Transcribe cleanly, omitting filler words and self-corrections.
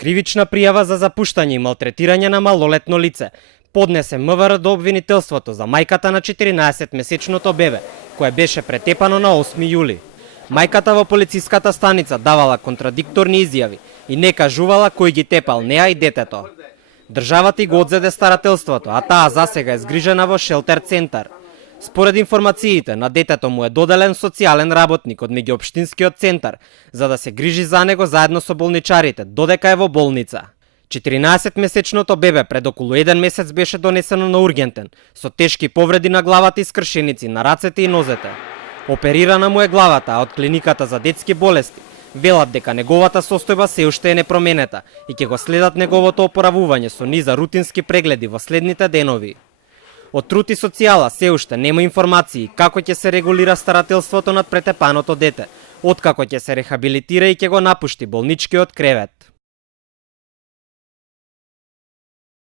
Кривична пријава за запуштање и малтретирање на малолетно лице поднесе МВР до обвинителството за мајката на 14-месечното бебе, кое беше претепано на 8 јули. Мајката во полициската станица давала контрадикторни изјави и не кажувала кој ги тепал неа и детето. Државата и го одзеде старателството, а таа засега е згрижена во шелтер центар. Според информациите, на детето му е доделен социјален работник од меѓуопштинскиот центар, за да се грижи за него заедно со болничарите, додека е во болница. 14-месечното бебе пред околу 1 месец беше донесено на ургентен, со тешки повреди на главата и скршеници на рацете и нозете. Оперирана му е главата, а од клиниката за детски болести велат дека неговата состојба се уште е непроменета и ќе го следат неговото опоравување со низа рутински прегледи во следните денови. Од Труд и социјала се уште нема информации како ќе се регулира старателството над претепаното дете, откако ќе се рехабилитира и ќе го напушти болничкиот кревет.